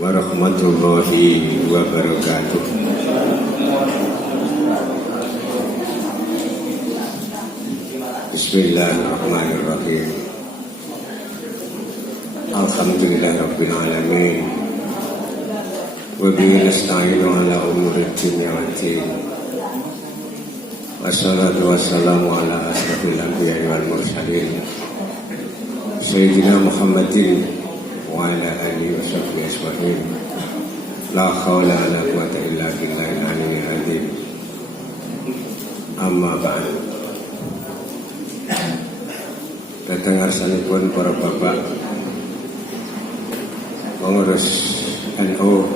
warahmatullahi wabarakatuh. Bismillahirrahmanirrahim. Alhamdulillahirabbil alamin. Wa bihi nasta'inu ala umuri dunya waddin. Wassalatu wassalamu ala asyrafil anbiya'i wal mursalin. Sayyidina Muhammadin wa ala alihi wa sahbihi ajma'in. La haula wa la quwwata illa billahil aliyyil azim. Amma ba'd. Datang arsanipun para bapak pengurus NU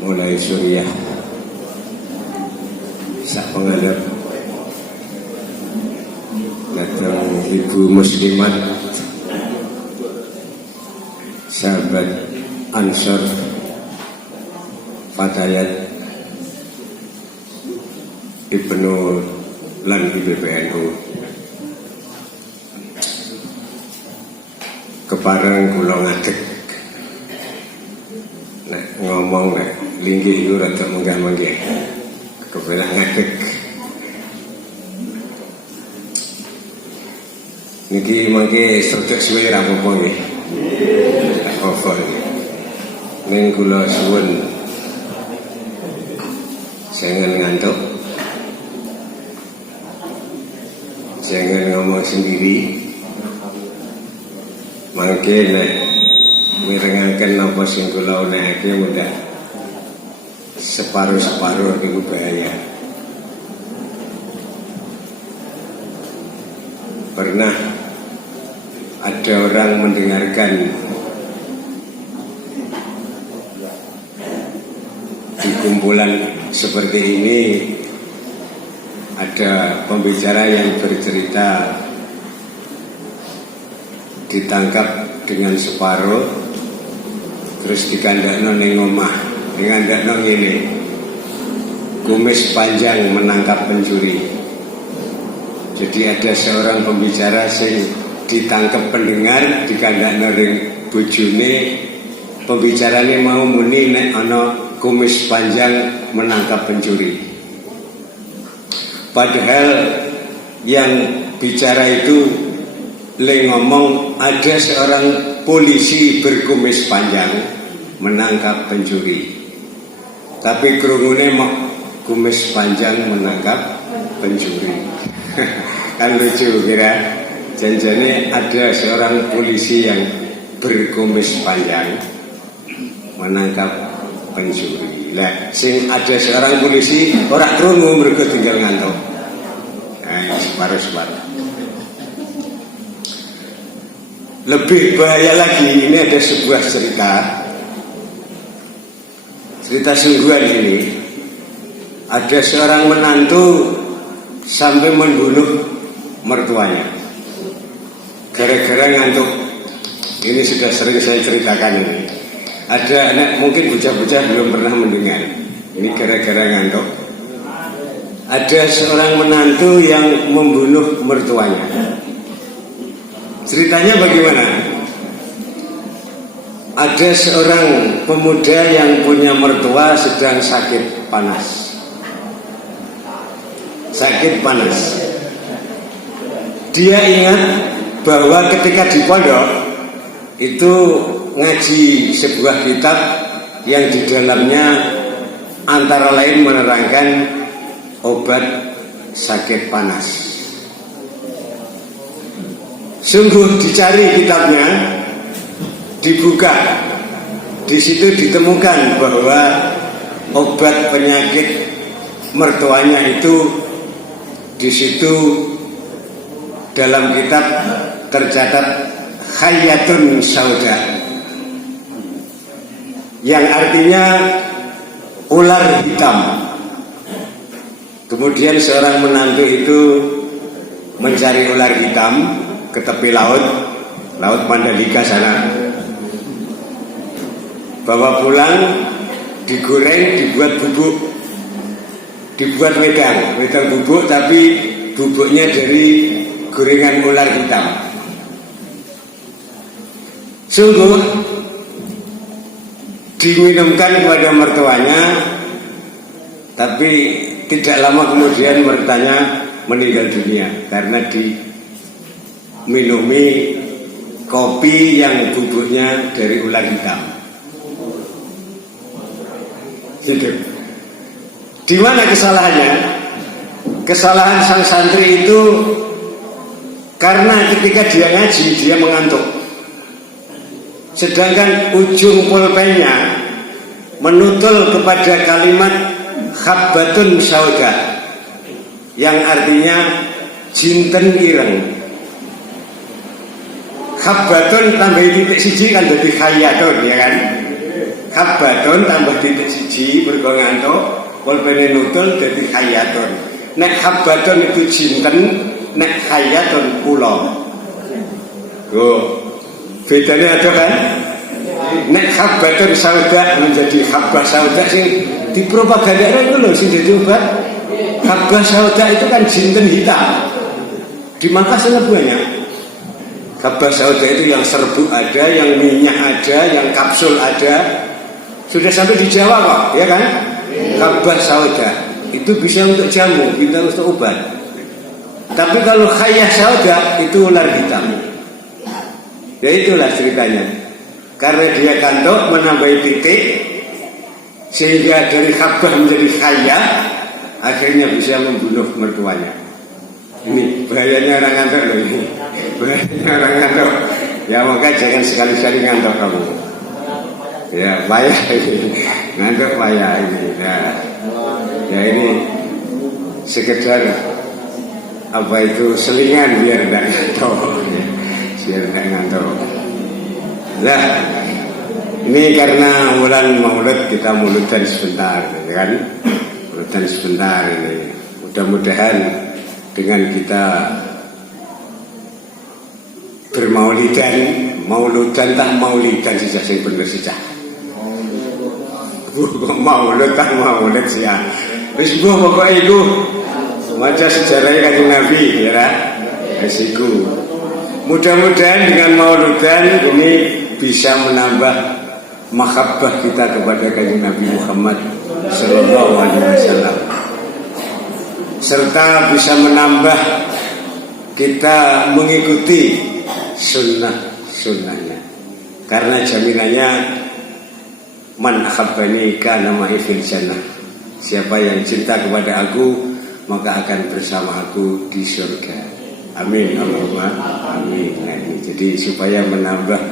mulai Suriah sak pengadap, datang ibu muslimat sahabat Ansor Fatayat Ibnu lan IBPNU kepareng kula ngadeg nek ngomong nek linggih iku rada menggah-menggih kepenak ngadeg niki mangke sedek suwe ra apa-apa nggih apa ning kula suwun jangan ngantuk, jangan ngomong sendiri. Mangke nek mirengaken napa sing kula unekake mudah separuh-separuh niku bahaya. Pernah ada orang mendengarkan di kumpulan seperti ini, ada pembicara yang bercerita ditangkap dengan separuh terus dikandakno ning omah, dikandakno ngene, kumis panjang menangkap pencuri. Jadi ada seorang pembicara sing ditangkap pendengar dikandakno ning bojone, pembicarane mau muni nek ana kumis panjang menangkap pencuri. Padahal yang bicara itu ngomong ada seorang polisi berkumis panjang menangkap pencuri. Tapi krungune mok kumis panjang menangkap pencuri. Kan lucu kira. Janjane ada seorang polisi yang berkumis panjang menangkap pencuri. Lah, sing ada seorang polisi ora krungu mergo tinggal ngantuk. Separuh-separuh. Lebih bahaya lagi, ini ada sebuah cerita sungguhan ini. Ada seorang menantu sampai membunuh mertuanya gara-gara ngantuk. Ini sudah sering saya ceritakan ini. Ada anak mungkin bocah-bocah belum pernah mendengar. Ini gara-gara ngantuk. Ada seorang menantu yang membunuh mertuanya. Ceritanya bagaimana? Ada seorang pemuda yang punya mertua sedang sakit panas. Sakit panas. Dia ingat bahwa ketika di pondok itu ngaji sebuah kitab yang di dalamnya antara lain menerangkan obat sakit panas. Sungguh dicari kitabnya, dibuka. Di situ ditemukan bahwa obat penyakit mertuanya itu di situ dalam kitab tercatat Hayyatun Sauda, yang artinya ular hitam. Kemudian seorang menantu itu mencari ular hitam ke tepi laut Mandalika sana, bawa pulang, digoreng, dibuat bubuk, dibuat wedang bubuk, tapi bubuknya dari gorengan ular hitam. Sungguh diminumkan kepada mertuanya, tapi tidak lama kemudian mertuanya meninggal dunia karena diminumi kopi yang bubuknya dari ular hitam. Hidup. Di mana kesalahannya? Kesalahan sang santri itu karena ketika dia ngaji dia mengantuk, sedangkan ujung pulpennya menutul kepada kalimat Habbatun Sauda, yang artinya jinten ireng. Habbatun tambah titik siji kan jadi Hayyatun, ya kan? Habbatun tambah titik siji mergo ngantuk, pulpene nutul jadi Hayyatun. Nek Habbatun itu jinten, nek Hayyatun kula. Oh, bedanya ada kan? Nek Habbatun Sauda menjadi Habbah Sauda sing dipropaganda itu loh sing jadi obat. Habbah Sauda itu kan jinten hitam. Di Makassar banyak. Habbah Sauda itu yang serbuk ada, yang minyak ada, yang kapsul ada. Sudah sampai di Jawa kok, ya kan? Habbah Sauda itu bisa untuk jamu, bisa untuk obat. Tapi kalau Hayyah Sauda itu ular hitam. Ya itulah ceritanya. Karena dia kantuk menambahi titik, sehingga dari Habbah menjadi Hayyah, akhirnya bisa membunuh mertuanya. Ini bahayanya orang ngantuk loh ini. Bahayanya orang ngantuk. Ya maka jangan sekali-sekali ngantuk kamu. Ya payah ini. Ngantuk payah ini. Ya ini sekedar apa itu selingan biar tidak ngantuk. Biar tidak ngantuk. Nah, ini karena bulan Maulid kita muludan sebentar, ya kan? Muludan sebentar ini. Mudah-mudahan dengan kita bermaulidan, mauludan tak maulidan sih sing bener sih cah. Maulud tak maulid sih ya. Wis pokoke iku maca sejarah Kanjeng Nabi, ya. Esiku. Mudah-mudahan dengan mauludan ini bisa menambah mahabbah kita kepada Kanjeng Nabi Muhammad sallallahu alaihi wasallam, serta bisa menambah kita mengikuti sunnahnya, karena jaminannya man ahabbani kana ma'i fil jannah. Siapa yang cinta kepada aku maka akan bersama aku di surga. Amin, Allahumma amin. Nah, ini jadi supaya menambah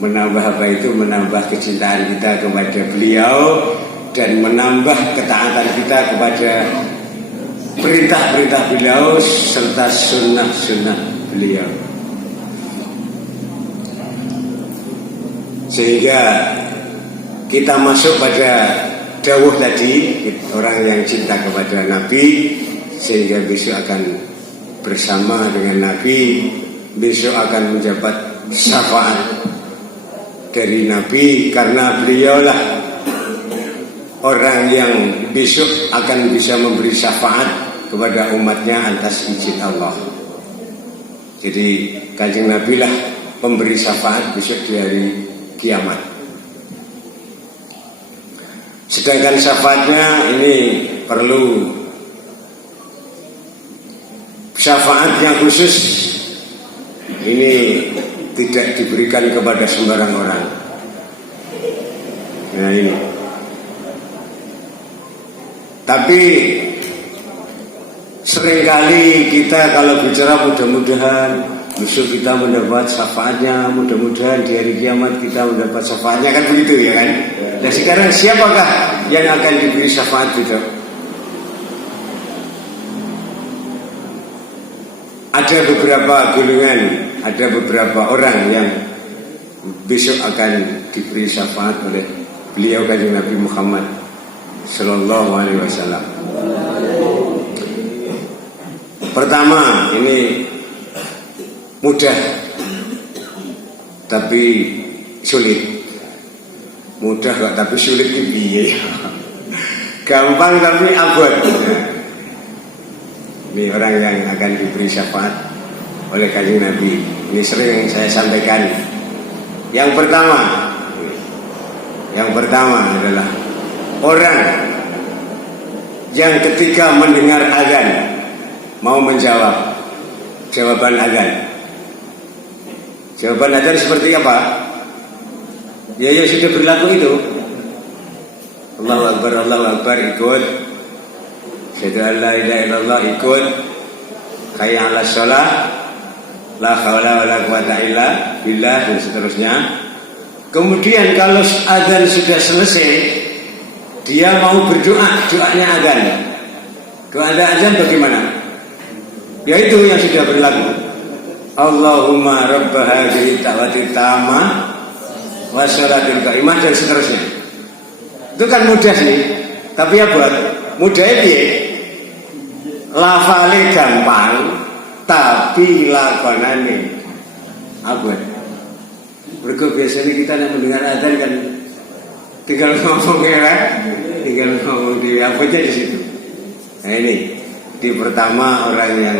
apa itu, menambah kecintaan kita kepada beliau dan menambah ketaatan kita kepada perintah-perintah beliau serta sunnah-sunnah beliau, sehingga kita masuk pada dawuh tadi, orang yang cinta kepada Nabi sehingga besok akan bersama dengan Nabi, besok akan mendapat syafaat dari Nabi, karena beliaulah orang yang besok akan bisa memberi syafaat kepada umatnya atas izin Allah. Jadi Kanjeng Nabi lah pemberi syafaat besok di hari kiamat. Sedangkan syafaatnya ini perlu syafaat yang khusus, ini tidak diberikan kepada sembarang orang. Nah ini. Tapi seringkali kita kalau bicara mudah-mudahan besok kita mendapat syafaatnya, mudah-mudahan di hari kiamat kita mendapat syafaatnya, kan begitu ya kan? Dan sekarang siapakah yang akan diberi syafaat itu? Ada beberapa golongan, ada beberapa orang yang besok akan diberi syafaat oleh beliau kanjeng Nabi Muhammad Sallallahu Alaihi Wasallam. Pertama, ini mudah tapi sulit. Mudah kok tapi sulit piye? Gampang tapi abot. Ini orang yang akan diberi syafaat oleh kanjeng Nabi. Ini sering saya sampaikan. Yang pertama adalah orang yang ketika mendengar azan mau menjawab jawaban azan. Jawaban azan seperti apa? Ya sudah berlaku itu. Allahu Akbar ikut. Syahadu an la ilaha illallah ikut. Hayya 'alas shalah. La haula wala quwata illa billah dan seterusnya. Kemudian kalau azan sudah selesai, dia mau berdoa, doanya azan. Doa azan bagaimana? Yaitu yang sudah berlaku. Allahumma rabb hadhihi da'wati tammah wa sholatil qa'imah dan seterusnya. Itu kan mudah sih. Tapi ya buat mudahnya piye? Lafale gampang tapi lakonane abot. Mergo biasanya kita yang mendengar azan kan tinggal ngomong ya kan? Tinggal ngomong di abotnya di situ. Nah ini di pertama orang yang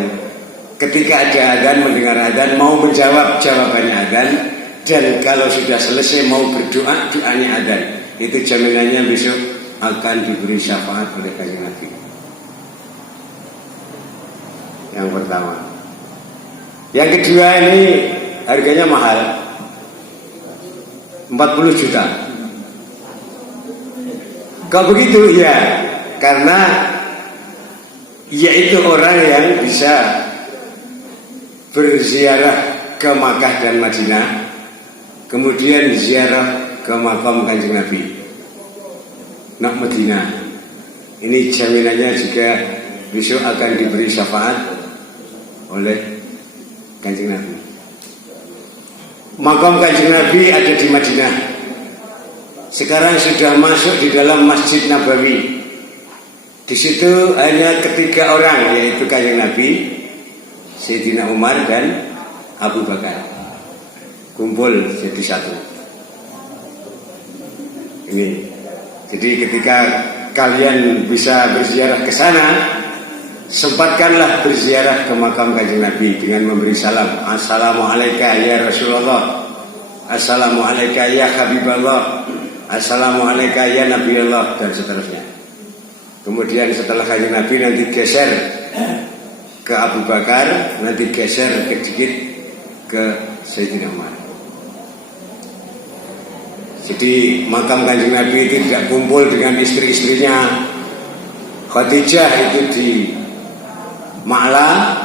ketika ada azan, mendengar azan, mau menjawab jawabannya azan, dan kalau sudah selesai mau berdoa, doanya azan. Itu jaminannya besok akan diberi syafaat oleh kanjeng Nabi. Yang pertama. Yang kedua ini harganya mahal, 40 juta. Kok begitu? Ya, karena yaitu orang yang bisa berziarah ke Makkah dan Madinah, kemudian ziarah ke makam kanjeng Nabi nak Madinah. Ini jaminannya juga besok akan diberi syafaat oleh kanjeng Nabi. Makam kanjeng Nabi ada di Madinah. Sekarang sudah masuk di dalam Masjid Nabawi. Di situ hanya ketiga orang, yaitu kanjeng Nabi, Sayyidina Umar dan Abu Bakar, kumpul jadi satu. Ini, jadi ketika kalian bisa berziarah ke sana, sempatkanlah berziarah ke makam kanjeng Nabi dengan memberi salam. Assalamualaikum ya Rasulullah, Assalamualaikum ya Habiballah, Assalamualaikum ya Nabiullah dan seterusnya. Kemudian setelah kanjeng Nabi nanti geser ke Abu Bakar, nanti geser sedikit ke Sayyidina Umar. Jadi makam kanjeng Nabi itu tidak kumpul dengan istri-istrinya. Khadijah itu di Ma'la,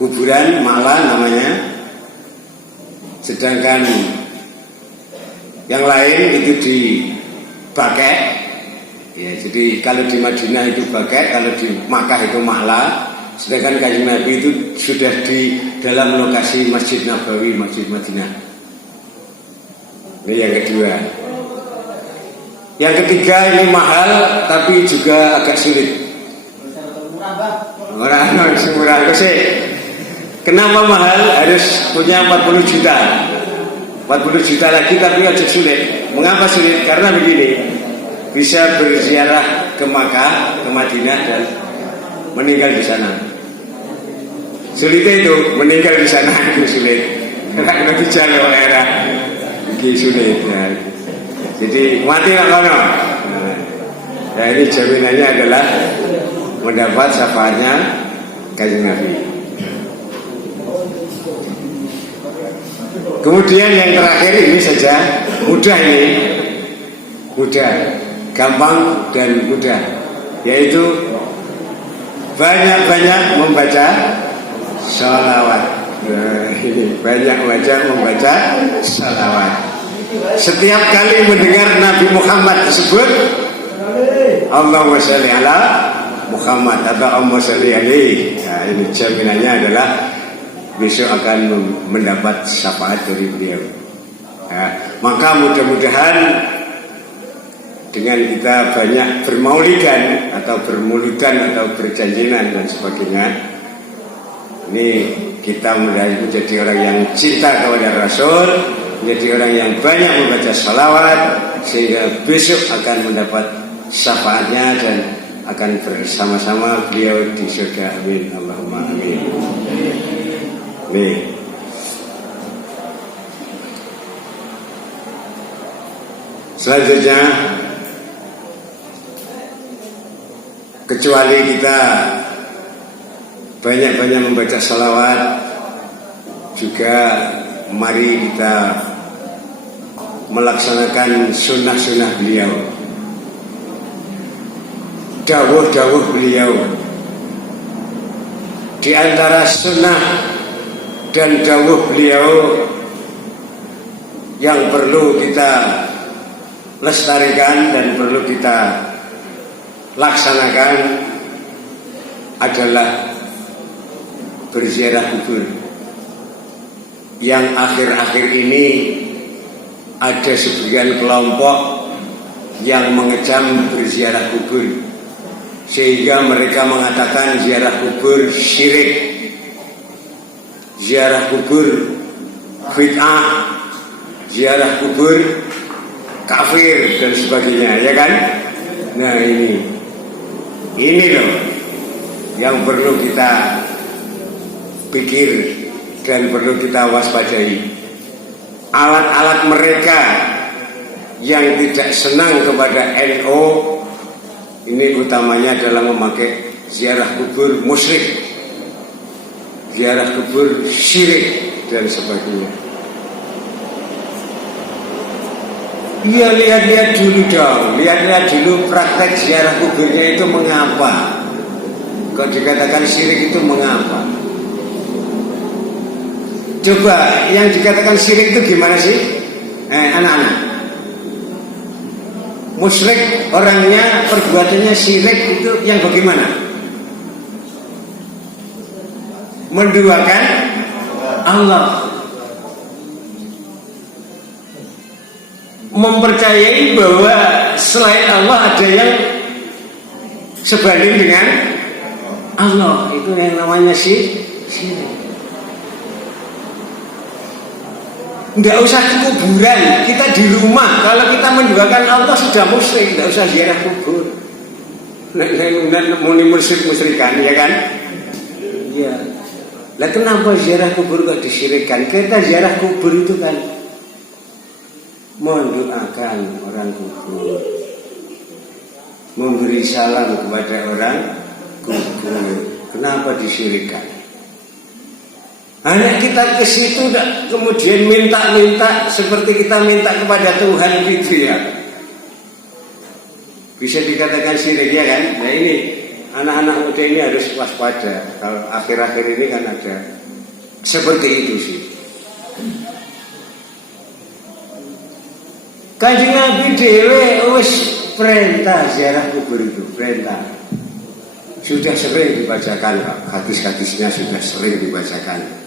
kuburan Ma'la namanya. Sedangkan yang lain itu di Baqi'. Ya, jadi kalau di Madinah itu Baqi', kalau di Makkah itu Ma'la. Sedangkan kanjeng Nabi itu sudah di dalam lokasi Masjid Nabawi, Masjid Madinah. Ini yang kedua. Yang ketiga ini mahal tapi juga agak sulit. Orang murah sih. Kenapa mahal? Harus punya 40 juta. 40 juta lagi tapi agak sulit. Mengapa sulit? Karena begini. Bisa berziarah ke Makkah, ke Madinah dan meninggal di sana. Sulitnya itu meninggal di sana itu sulit. Karena dijaga oleh era sulit. Ya. Jadi mati nggak kono. Nah, ini jaminannya adalah mendapat syafaatnya kanjeng Nabi. Kemudian yang terakhir ini saja mudah, ini mudah, gampang dan mudah, yaitu banyak-banyak membaca sholawat. Ini banyak membaca salawat. Setiap kali mendengar Nabi Muhammad tersebut, Allahumma sholli ala Muhammad atau Allahumma sholli alaihi. Nah, ini jaminannya adalah besok akan mendapat syafaat dari beliau. Nah, maka mudah-mudahan dengan kita banyak bermaulidan atau bermuludan atau berjanjinan dan sebagainya, ini kita menjadi orang yang cinta kepada Rasul, menjadi orang yang banyak membaca salawat, sehingga besok akan mendapat syafaatnya dan akan bersama-sama beliau di surga. Amin. Allahumma amin. Nih. Selanjutnya, kecuali kita banyak-banyak membaca salawat, juga mari kita melaksanakan sunnah-sunnah beliau, dawuh-dawuh beliau. Di antara sunnah dan dawuh beliau yang perlu kita lestarikan dan perlu kita laksanakan adalah berziarah kubur. Yang akhir-akhir ini ada sebagian kelompok yang mengecam berziarah kubur, sehingga mereka mengatakan ziarah kubur syirik, ziarah kubur bid'ah, ziarah kubur kafir dan sebagainya, ya kan? Nah, ini loh yang perlu kita pikir dan perlu kita waspadai. Alat-alat mereka yang tidak senang kepada NU ini utamanya adalah memakai ziarah kubur musyrik, ziarah kubur syirik dan sebagainya. Iya, lihat-lihat dulu dong, lihat-lihat dulu praktek ziarah kuburnya itu mengapa? Kok dikatakan syirik itu mengapa? Coba yang dikatakan syirik itu gimana sih? Anak-anak, musyrik orangnya, perbuatannya syirik itu yang bagaimana? Menduakan Allah, mempercayai bahwa selain Allah ada yang sebanding dengan Allah. Itu yang namanya syirik. Nggak usah ke kuburan, kita di rumah. Kalau kita menduakan Allah sudah musyrik, nggak usah ziarah kubur. Muni musyrik-musyrikan, ya kan? Iya. Lah kenapa ziarah kubur kok disyirikkan? Kita ziarah kubur itu kan mendoakan orang kubur, memberi salam kepada orang kubur. Kenapa disyirikkan? Hanya kita ke situ kemudian minta-minta seperti kita minta kepada Tuhan gitu ya. Bisa dikatakan syirik, ya kan? Nah, ini anak-anak muda ini harus waspada. Kalau akhir-akhir ini kan ada seperti itu sih. Kanjeng Nabi dhewe wis perintah ziarah kubur itu, perintah. Sudah sering dibacakan, Pak. Hadis-hadisnya sudah sering dibacakan.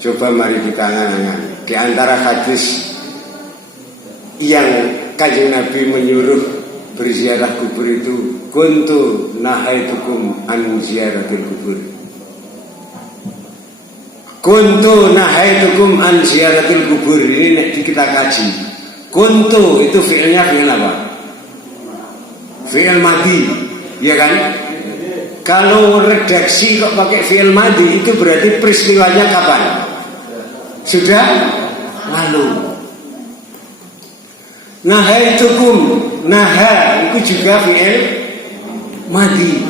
Coba mari kita angan-angan. Di antara hadis yang Kanjeng Nabi menyuruh berziarah kubur itu, kuntu nahaitukum an ziaratil kubur. Kuntu nahaitukum an ziaratil kubur. Ini kita kaji. Kuntu itu fi'ilnya fi'il apa? Fi'il madhi, ya kan? Kalau redaksi kok pakai fi'il madhi, itu berarti peristiwanya kapan? Sudah lalu. Nahaitukum, naha itu juga fi'il madhi,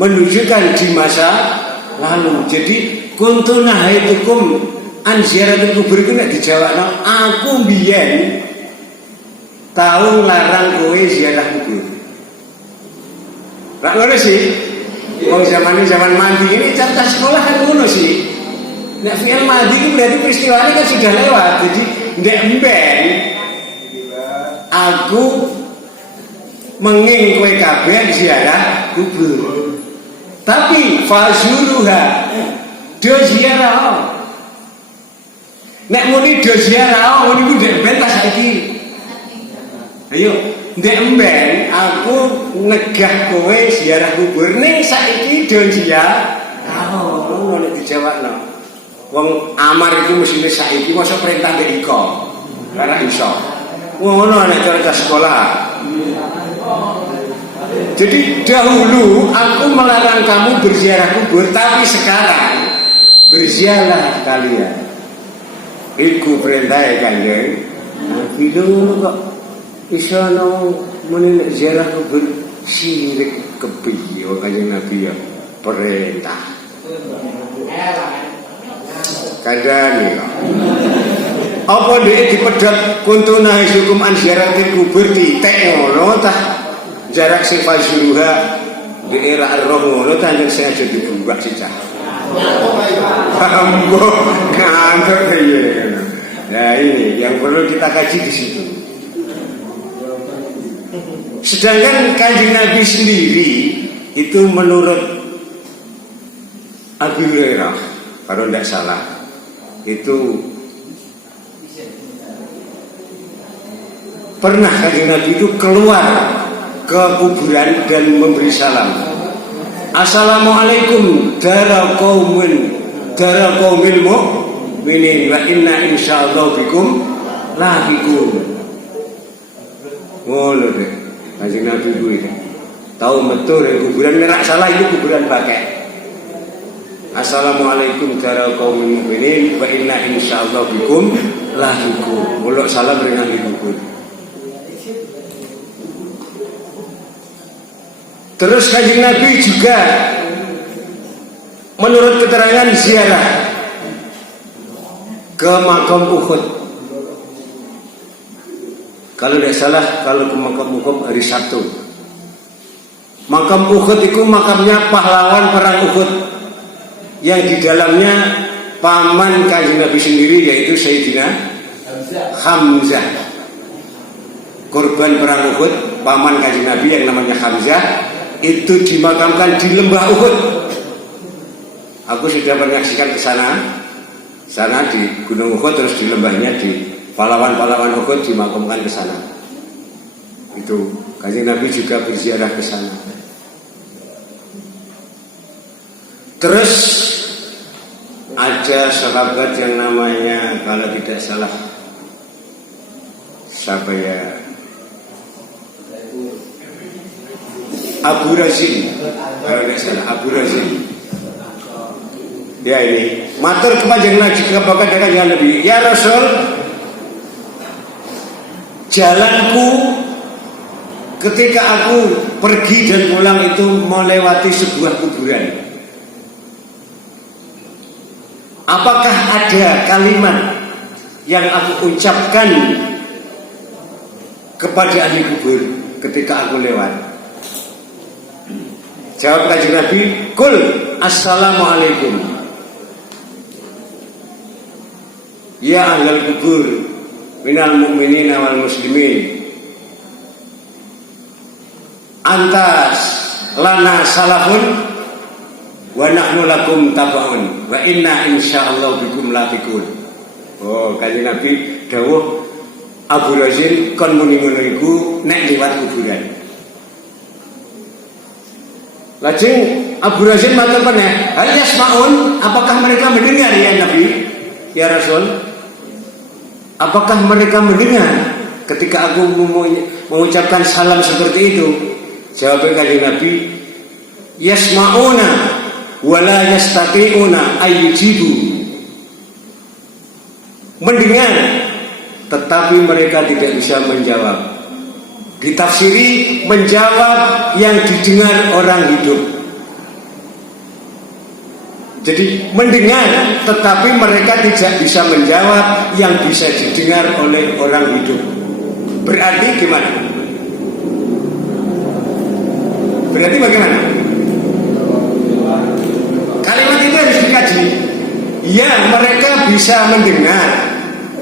menunjukkan di masa lalu. Jadi kuntu nahaitukum an ziaratil kubur itu nek dijawabno aku biyen tahu larang kowe ziarah kubur. Rak ngono sih. Wong zaman mandi ini cacah sekolah kan ngono sih. Nek fi'il madhi itu berarti peristiwanya kan sudah lewat. Jadi ndek mben aku menging kowe kabeh ziarah kubur. Tapi fazuruha do ziarah. Nek muni do ziarah muni ku ndek mben ta saiki. Ayo, ndek mben aku negah kowe ziarah kubur ning saiki do ziarah. Ngono dijawabno. Wong amar iku mesine saiki masa perintah ndek iko. Ora iso. Ngono nek cara sekolah. Jadi dahulu aku melarang kamu berziarah kubur, tapi sekarang berziarah kalian. Iku perintah Kanjeng Nabi dulu kok iso no muni ziarah kubur sirik kepiye Kanjeng Nabi ya perintah. Kadang apa dhek dipedhot kuntuna hukum an ziaratil kubur titik ngono tah jarak sing fajruha daerah roh ngono tah yen sing aja dibuka sicah. Ambo kantor piye. Nah ini yang perlu kita kaji di situ. Sedangkan Kanjeng Nabi sendiri itu menurut Abu Hurairah kalau tidak salah itu pernah Kanjeng Nabi itu keluar ke kuburan dan memberi salam. Assalamualaikum dara qaumil mu'minin wa inna insyaallah bikum lahiqun. Ngono deh. Kanjeng Nabi kuwi tahu betul kuburan merak salah itu kuburan pakai. Assalamualaikum dara qaumil mu'minin wa inna insyaallah bikum lahiqun. Muluk salam dengan kubur. Terus Kanjeng Nabi juga menurut keterangan ziarah ke makam Uhud. Kalau tidak salah kalau ke makam Uhud hari Sabtu. Makam Uhud itu makamnya pahlawan perang Uhud yang di dalamnya paman Kanjeng Nabi sendiri yaitu Sayyidina Hamzah. Korban perang Uhud, paman Kanjeng Nabi yang namanya Hamzah itu dimakamkan di lembah Uhud. Aku sudah menyaksikan ke sana di Gunung Uhud, terus di lembahnya di pahlawan-pahlawan Uhud dimakamkan ke sana. Itu Kanjeng Nabi juga berziarah ke sana. Terus ada sahabat yang namanya kalau tidak salah siapa ya? Abu Razin, kalau tidak salah Abu Razin. Ya ini matur kepada Kanjeng Nabi, ya Rasul, jalanku ketika aku pergi dan pulang itu melewati sebuah kuburan. Apakah ada kalimat yang aku ucapkan kepada ahli kubur ketika aku lewat? Jawab Kanjeng Nabi, kul assalamualaikum ya ahlal kubur minal mu'minin wal muslimin antas lana salafun wa nahnu lakum tabaun wa inna insyaallah bikum lahiqun. Oh, Kanjeng Nabi dawuh Abu Razin kon muni ngono iku nek liwat kuburan. Lajeng Abu Razin matur meneh, "Hal yasmaun, apakah mereka mendengar ya Nabi? Ya Rasul, apakah mereka mendengar ketika aku mengucapkan salam seperti itu?" Jawab Kanjeng Nabi, "Yasmauna wa la yastati'una ayyujibu." Mendengar tetapi mereka tidak bisa menjawab. Ditafsiri menjawab yang didengar orang hidup. Jadi mendengar tetapi mereka tidak bisa menjawab yang bisa didengar oleh orang hidup. Berarti gimana? Berarti bagaimana? Kalimat itu harus dikaji. Ya, mereka bisa mendengar,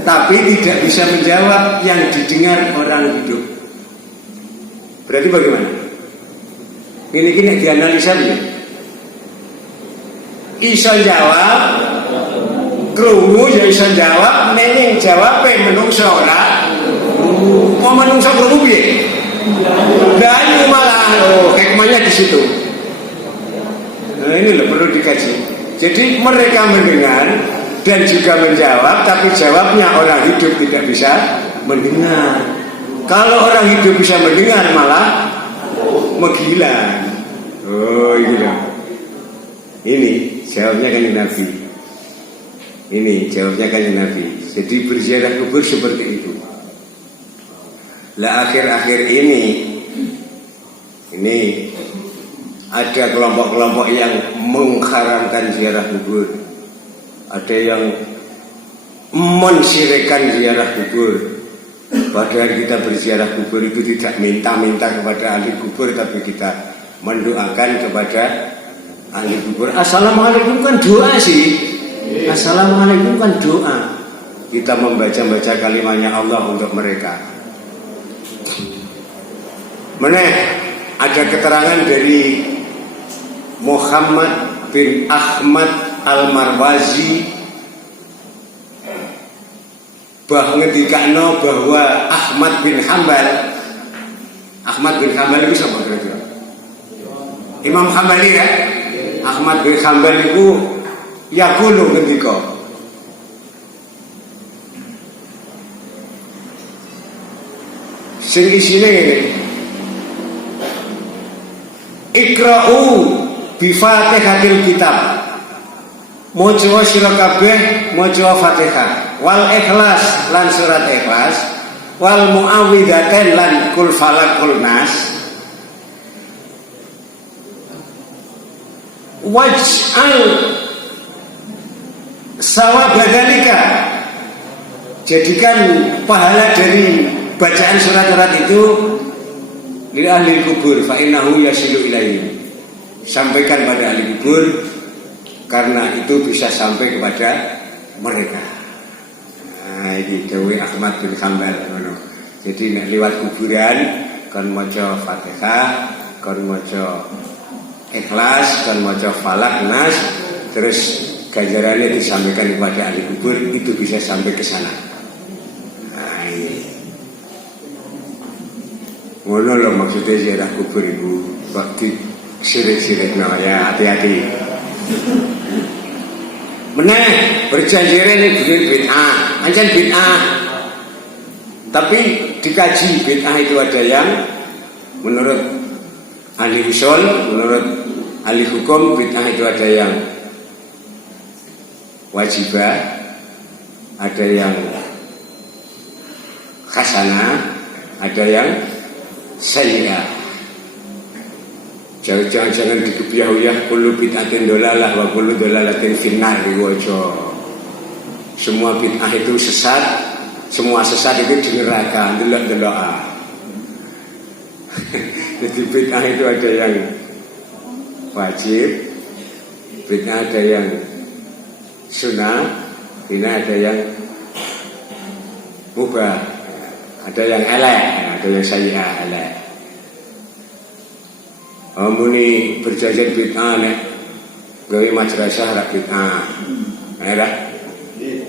tapi tidak bisa menjawab yang didengar orang hidup. Berarti bagaimana? Ini dianalisa ya. Iso jawab, krungu ya iso jawab, nenging jawab menungso ora. Mau menungso krungu piye? Dayu malah hikmahnya di situ. Nah, ini loh perlu dikaji. Jadi mereka mendengar dan juga menjawab, tapi jawabnya orang hidup tidak bisa mendengar. Kalau orang hidup bisa mendengar malah menghilang. Oh iya. Ini jawabnya kan Nabi. Ini jawabnya kan Nabi. Jadi berziarah kubur seperti itu. Lah akhir-akhir ini ada kelompok-kelompok yang mengharamkan ziarah kubur. Ada yang mensyirikkan ziarah kubur. Padahal kita berziarah kubur itu tidak minta-minta kepada ahli kubur, tapi kita mendoakan kepada ahli kubur. Assalamualaikum kan doa sih. Assalamualaikum kan doa. Kita membaca-baca kalimatnya Allah untuk mereka. Ada keterangan dari Muhammad bin Ahmad Al-Marwazi bahwa Ahmad bin Hambal itu siapa kira-kira? Imam Hambali ya? Ahmad bin Hambal itu yaqulu ngendika sing isine ngene. Ikra'u bi Fatihatil kitab. Maca sira kabeh maca Fatihah wal Ikhlas lan surat Ikhlas wal Muawwidzatain lan kul falaq kul nas. Waj'al sawabadzalika, jadikan pahala dari bacaan surat-surat itu lil ahli kubur fa innahu yasilu ilaihi, sampaikan pada ahli kubur karena itu bisa sampai kepada mereka. Nah, ini dawuh Ahmad bin Hambal. Jadi nek liwat kuburan kon maca Fatihah, kon maca Ikhlas, kon maca Falak Nas, terus ganjarannya disampaikan kepada ahli kubur, itu bisa sampai ke sana. Nah, ini ngono loh maksudnya ziarah kubur itu. Waktu sirik-sirik no ya, hati-hati. Meneh berjanjiran ini bikin bid'ah, ancen bid'ah. Tapi dikaji bid'ah itu ada yang menurut ahli usul, menurut ahli hukum bid'ah itu ada yang wajibah, ada yang hasanah, ada yang sayyi'ah. Jangan dikebiahuyah kullu bid'atin dolalah wa kullu dolalatin finnar. Semua bid'ah itu sesat, semua sesat itu di neraka. Delok-delok. Jadi bid'ah itu ada yang wajib, bid'ah ada yang sunnah, bid'ah ada yang mubah, ada yang elek, ada yang sayyi'ah elek. Muni berjajan bid'ah nek gawe madrasah ra bid'ah. Ora?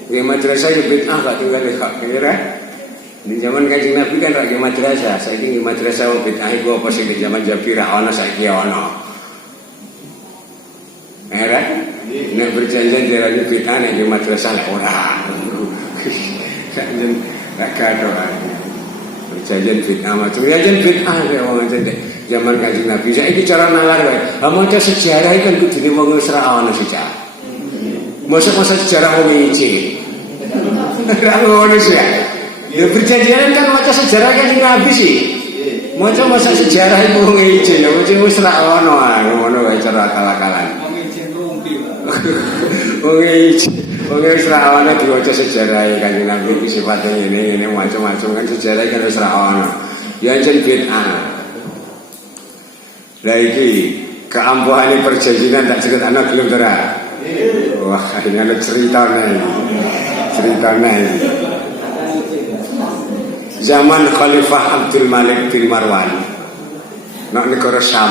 Gawe madrasah ya bid'ah gak tinggal hak kira. Di zaman Kanjeng Nabi kan ra gawe madrasah, saiki gawe madrasah wong bid'ah iku apa sing di zaman Jabir ra ono saiki ono. Ora? Nek berjanjian jarane bid'ah nek gawe madrasah ora. Kanjeng gak kado. Berjanjian bid'ah macam janjian bid'ah ya wong ngene. Zaman Kanjeng Nabi, saiki cara nalar wae. Lah maca sejarah kan kudune wong wis ra ono sejarah. Masa sejarah wong iki. Ra ngono sih. Ya berjanjian kan maca sejarah Kanjeng Nabi sih. Maca sejarah iku wong iki lho, wis ra ono ngono wae cara akal-akalan. Wong iki rumpi. Wong iki wong wis ra ono diwaca sejarah Kanjeng Nabi iki sifate ngene macam-macam kan sejarah kan wis ra ono. Ya jen bid'ah. Lah iki keampuhane perjanjian tak cerit ana gelem ora? Wah, ini ada ceritanya. Zaman Khalifah Abdul Malik bin Marwan, nak negara Syam,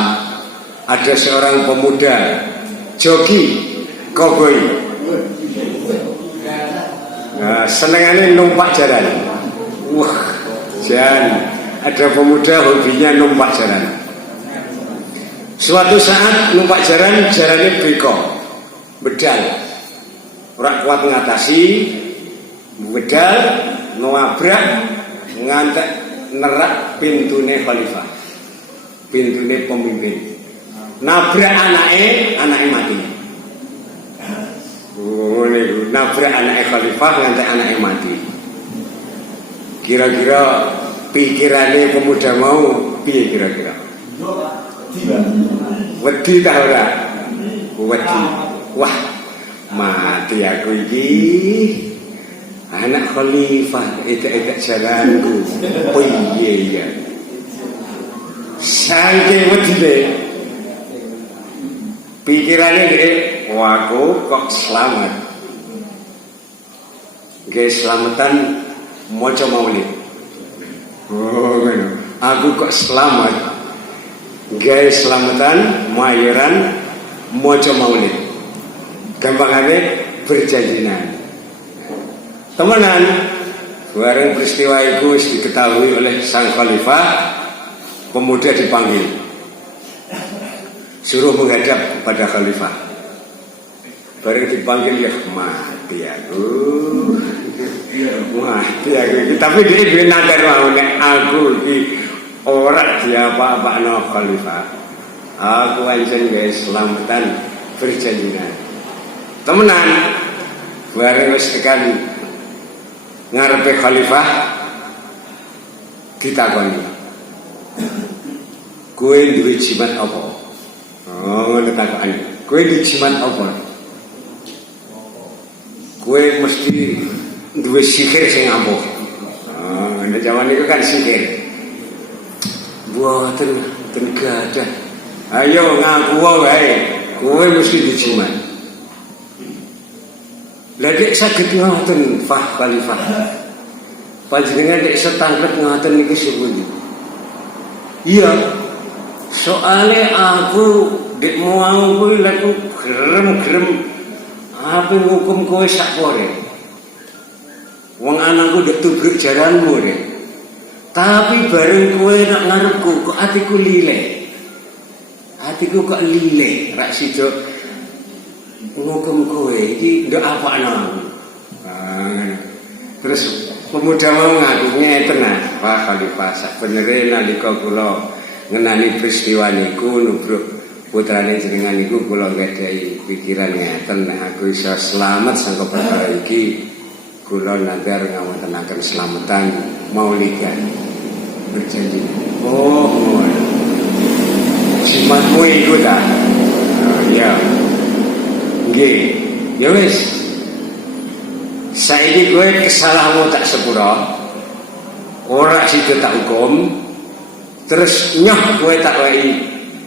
ada seorang pemuda joki koboi. Nah, senengannya numpak jalan. Wah, jangan. Ada pemuda hobinya numpak jalan. Suatu saat numpak jalannya beko, bedal. Orang kuat mengatasi, bedal, ngabrak, ngantek nerak pintune khalifah, pintune pemimpin. Nabrak anaknya mati. Oh, ini nabrak anaknya khalifah, ngantek anaknya mati. Kira-kira pikirannya pemuda mau piye kira-kira? Wedi ta ora? Wedi. Wah, mati aku iki. Anak khalifah edak-edak jalanku. Piye ya? Saking wedine. Pikirannya dhek, wah aku kok selamat. Nggih selamatan maca maulid. Oh, bener. Aku kok selamat. Gaya selamatan, mayoran, moco maulid. Gampangane berjanjinan. Temenan, bareng peristiwa itu diketahui oleh sang khalifah, pemuda dipanggil. Suruh menghadap pada khalifah. Bareng dipanggil ya mati aku. Mati aku. Tapi dia nadar mau nek aku iki ora diapa-apakno khalifah. Aku anjen guys selamatan berjanjinan. Temenan bareng wis tekan ngarepe khalifah ditakoni. Kowe duwe jimat apa? Oh, ngono takokane. Kowe duwe jimat apa? Kowe mesti duwe sihir sing ampuh. Nek zaman itu kan sihir. Buatan gadah. Ayo ngaku wae. Kowe mesti dijimat. Lah dek saged ngoten Fah Khalifah. Panjenengan dek setangkep ngoten niki sepundi? Iya. Soale aku dek mau kuwi lek gerem-gerem apa hukum kowe sak pore. Wong anakku ndek tubruk jalanmu dek. Tapi bareng kowe nak ngarepku kok atiku lile. Atiku kok lile, rak sido ngukum kowe iki ndek apakno. Terus pemuda mau ngaku ngeten Pak Khalifah sabenere nalika kula ngenani peristiwa niku nubruk putrane jenengan niku kula nggadhahi pikiran ngeten nek aku iso slamet sangka perkara iki kula nadar ngawontenaken slametan maulidan berjanji. Oh, jimatmu iku ta? Ya. Nggih. Ya wis. Saiki kowe kesalahanmu tak sepura. Ora sida tak hukum. Terus nyoh kowe tak wehi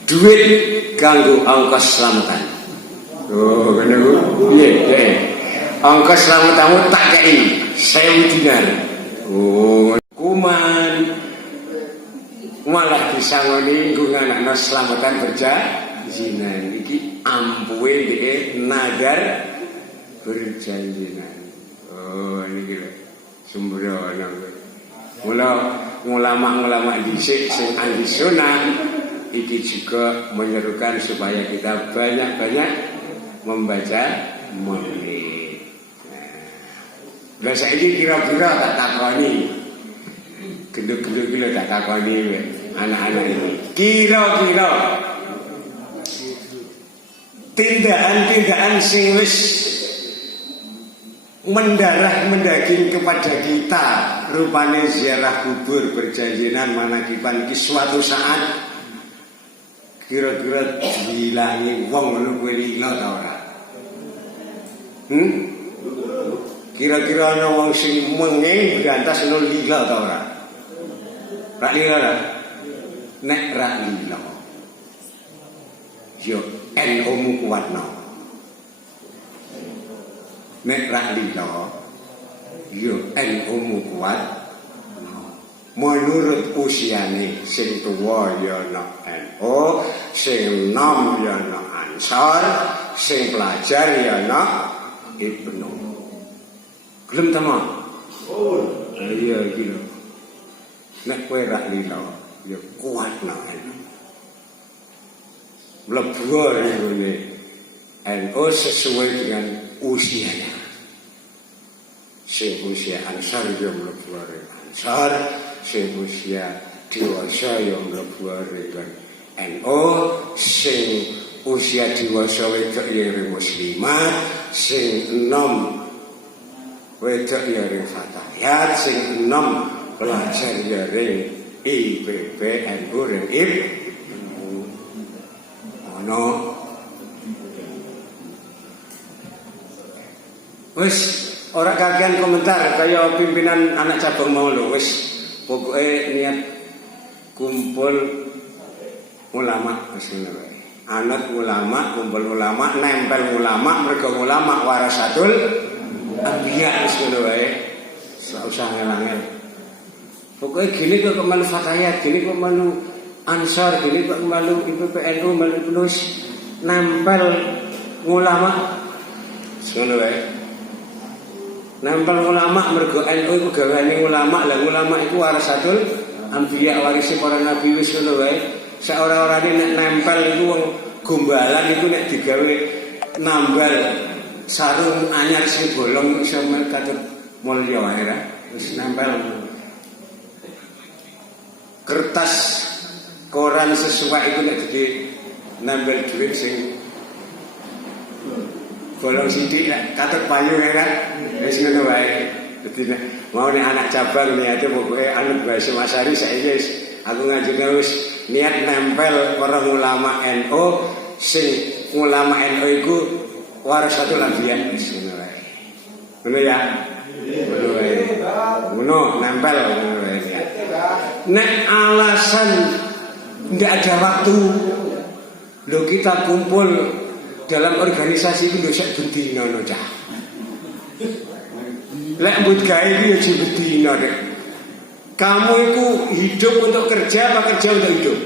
duit kanggo ongkos slametan. Oh, ngene ku. Piye, Dek? Ongkos slametamu tak kei 1000 dinar. Oh, kuman malah disangoni nggo nganakno slametan berjanjinan iki ampuhe dhek nadar berjanjinan. Oh, ini lho sembrono. Mula ulama-ulama dhisik sing ahli sunnah iki juga menyerukan supaya kita banyak-banyak membaca maulid. Lah saiki kira-kira tak takoni. Genduk-genduk iki lho tak takoni anak-anak ini. Kira-kira tindakan-tindakan sing wis mendarah mendaging kepada kita rupane ziarah kubur berjanjinan manakiban iki suatu saat kira-kira dilangi wong ngono kuwi lila ta ora? Kira-kira ana wong sing menge berantas ngono lila ta ora? Ra lila ta? Nek ra lila yo NU-mu kuatno. nek ra lila yo NU kuat menurut usiane sing tuwa ya ana NU, sing nom ya ana Ansor, sing pelajar ya ana Ibnu. Gelem ta mon? Iya iki lho. Nek kowe ra lila ya kuat nek mlebu ngene NU sesuai dengan usianya. Sing usia Ansor ya mlebu Ansor, sing usia dewasa ya mlebu NU, sing usia dewasa wedok ya muslimat, sing enom wedok ya fatayat, sing enom pelajar ya ring IPB NU ring Ibnu. Ono wis ora kakean komentar kaya pimpinan anak cabang mau lho wis pokoke niat kumpul ulama wis ngono wae. Anut ulama, kumpul ulama, nempel ulama, mergo ulama warasatul anbiya wis ngono wae. Ora usah ngelangel. Pokoke gini kok melu fatayat, gini kok melu Ansor, gini kok melu IPPNU, melu plus nempel ulama. Ngono wae. Nempel ulama mergo NU iku gaweane ulama, lah ulama iku warasatul anbiya, warisi para nabi wis ngono wae. Saora-orane nek nempel iku wong gombalan iku nek digawe nambal sarung anyar sing bolong iso katut mulya wae ra. Wis nempel kertas koran sesuai iku nek dadi nambal dhuwit sing bolong sithik katut payu kan. Wis ngono wae. Dadi mau nek anak cabang niate pokoke anu bahasa Masari saiki wis aku ngajeng wis niat nempel para ulama NU, sing ulama NU iku warasatul anbiya wis ngono wae. Ngono ya. Ngono wae. Ngono nempel ngono wae. Nek alasan ndak ada waktu lho kita kumpul dalam organisasi itu sak bedina no cah. Lek mbut gawe iki ya bedina rek. Kamu itu hidup untuk kerja apa kerja untuk hidup?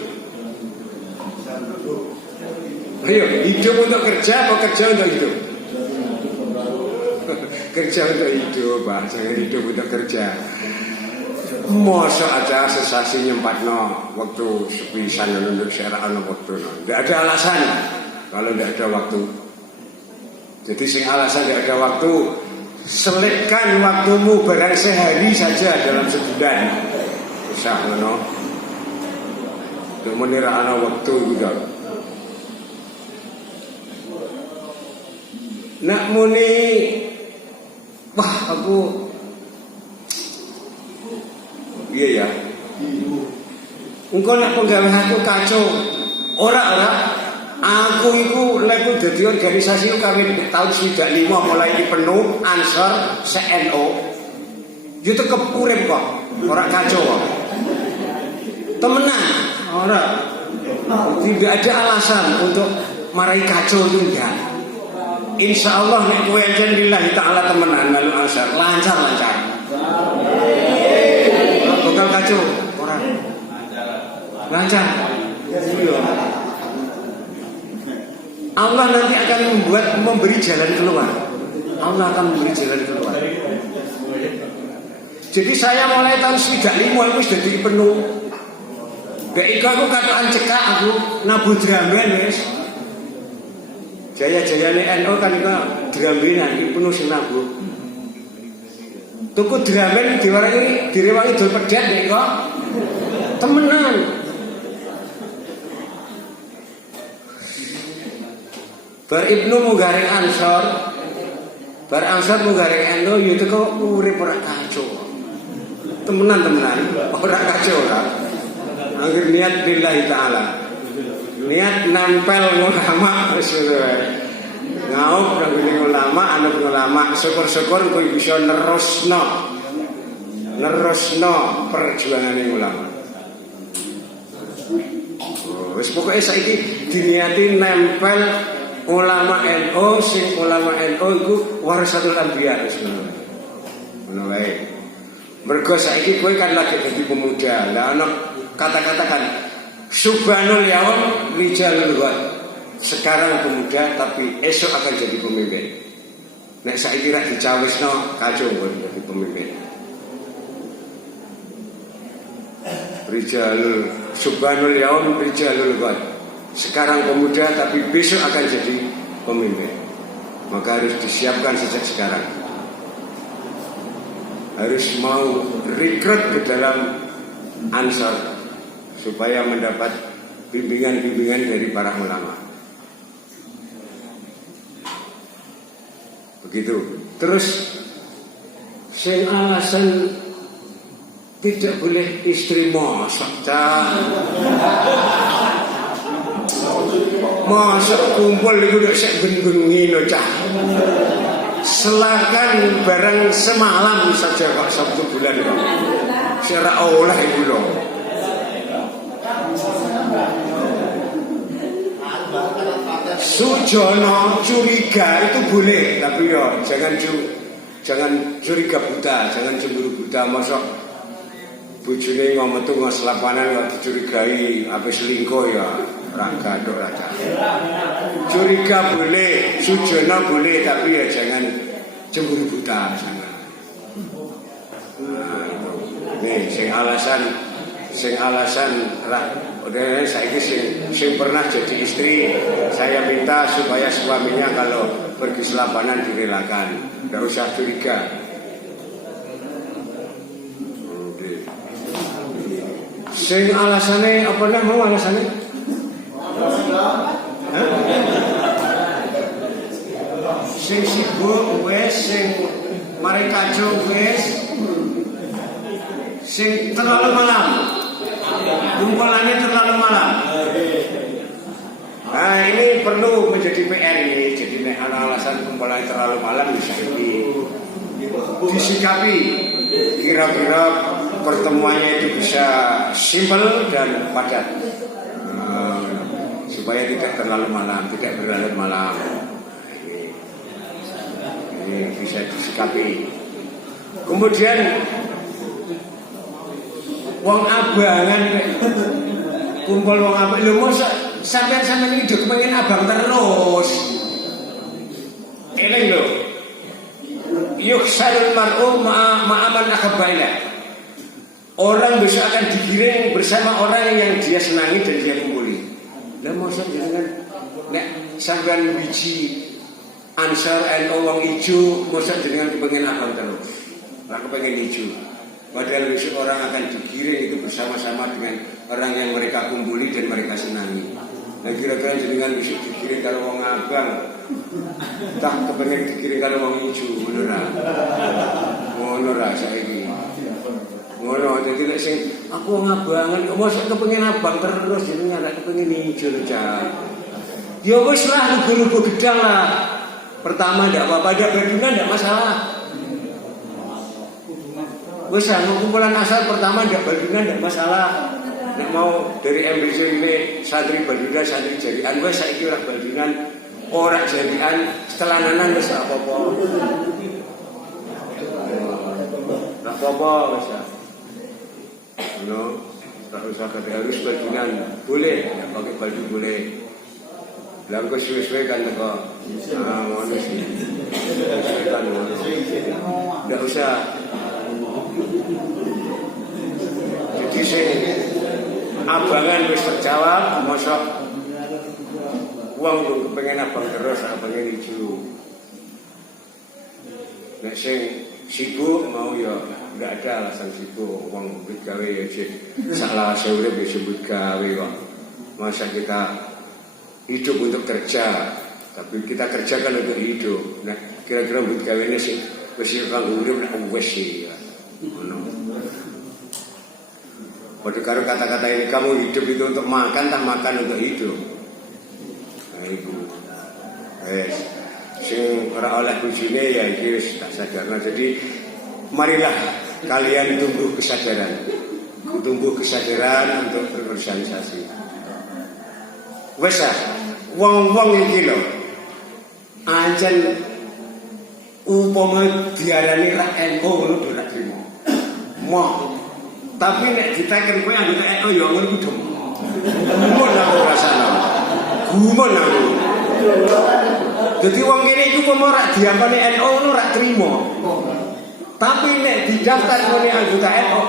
Ayo, hidup untuk kerja apa kerja untuk hidup? Kerja untuk hidup, Pak. Jangan hidup untuk kerja. Masa aja sesasi nyempatno waktu sepisan untuk syara'an waktu. Tidak ada alasan kalau tidak ada waktu. Jadi sing alasan tidak ada waktu, selipkan waktumu barang sehari saja dalam sebulan. Usah ngono. Untuk menira waktu juga. Nak muni wah aku iya ya. Engko nek penggawe aku kacau. Ora. Aku iku lek dadi organisasi kawin tahun 95 mulai penuh Ansor CNO. Yo tetep urip kok, ora kacau kok. Temenan, ora. Tidak ada alasan untuk marahi kacau itu enggak. Insya Allah nek kowe jan lillahi taala temenan lalu Ansor lancar. Bakal kacau ora. Lancar. Allah nanti akan memberi jalan keluar. Allah akan memberi jalan keluar. Jadi saya mulai tahun 95 aku sudah jadi penuh. Gak aku kataan cekak aku nabuh dramben wis. Jaya-jayane NU kan iku drambenan iki penuh sing nabuh. Tuku dramben direwangi dol pedet nek kok. Temenan. Bar Ibnu munggaring Ansor, bar Ansor munggaring NU yo teko urip ora kacau. Temenan ora kacau ora. Angger niat billahi taala. Niat nempel ulama wis wae. Ngaup nang ulama, anut ulama, syukur-syukur kowe bisa nerusno perjuangane ulama. Wis pokoke saiki diniati nempel ulama NU sing ulama NU iku warasatul anbiya wis ngono wae. Mergo saiki kowe kan lagi dadi pemuda. Lah ana kata-kata kan subhanul yaum rijalul ghad. Sekarang pemuda tapi esok akan jadi pemimpin. Nek saiki ra dicawisno kacau kowe dadi pemimpin. Rijalul subhanul yaum rijalul ghad. Sekarang pemuda tapi besok akan jadi pemimpin. Maka harus disiapkan sejak sekarang. Harus mau rekrut ke dalam Ansor supaya mendapat bimbingan-bimbingan dari para ulama. Begitu. Terus sing alasan tidak boleh istri masak. Masak kumpul itu udah sek gendengin cah. Selakan barang semalam saja kok 1 bulan kok. Secara olah itu loh. Sujono curiga itu boleh, tapi ya jangan curiga buta, jangan cemburu buta. Masuk bojone ngometu ngoselapanan kok dicurigai apa selingkuh ya. Rangga dok raja. Curiga boleh, sujono boleh, tapi ya jangan cemburu buta jangan. Nah, itu. Nih, sing alasan udah saiki sing pernah jadi istri, saya minta supaya suaminya kalau pergi selapanan direlakan, enggak usah curiga. Sing alasannya apa nih mau alasannya? Sing sibuk wes, sing mari kacau wes, sing terlalu malam, kumpulannya terlalu malam. Nah ini perlu menjadi PR ini. Jadi alasan kumpulan terlalu malam bisa disikapi. Kira-kira pertemuannya itu bisa simpel dan padat. Supaya tidak terlalu malam, tidak berlarut malam. Ini bisa disikapi. Kemudian wong abangan kumpul wong abang. Lho mosok sampean iki dhewe pengen abang terus. Eling lho. Yuksarul mar'u ma'aman akhbaila. Orang besok akan digiring bersama orang yang dia senangi dan dia kumpuli. Lah mosok jenengan nek sampean wiji Ansor NU wong ijo mosok jenengan kepengin abang terus. Lah kepengin ijo. Padahal besok orang akan digiring itu bersama-sama dengan orang yang mereka kumpuli dan mereka senangi. Nah kira-kira jenengan besok digiring karo wong abang, tak kepengin digiring karo wong ijo, ngono ra saiki. Ngono dadi nek sing aku wong abangan mosok kepengin abang terus jenengan nek kepengin ijo cah. Ya wis lah lugu-lugu gedang lah. Pertama ndak apa-apa, ada badungan ndak masalah. Wis kumpulan asal pertama ndak badungan ndak masalah. Nek mau dari MBC ini santri badungan, santri jarian wis saiki ora badungan, ora jarian, setelananan wis apa-apa. Enggak apa-apa wis. No, tak usah harus badungan. Boleh, pakai baju boleh. Lah kok suwe-suwe kan teko. Ngono sih. Enggak usah. Jadi sing abangan wis terjawab, mosok wong kepengin abang terus, abangnya ijo. Nek sing sibuk mau ya enggak ada alasan sibuk, wong gawe ya sik salah urip wis sebut gawe kok. Masa kita hidup untuk kerja, tapi kita kerjakan untuk hidup. Nah, kira-kira buat kawinnya sih, wis kang urip nek wis ya. Ngono. Pada karo kata-kata ini kamu hidup itu untuk makan, tak makan untuk hidup. Nah, itu. Sing ora oleh bojone ya iki wis tak sadarna. Jadi marilah kalian tumbuh kesadaran. Tumbuh kesadaran untuk berorganisasi. Wes wong-wong iki lho Ancen umpama diarani ra NU ngono ora trimo. Moh. Tapi nek diteken kowe anggota NU ya ngono kudu. Gumun aku rasane. Gumun aku. Dadi wong kene iku umpama ra diakoni NU ngono ra trimo. Tapi nek didaftar oleh anggota NU,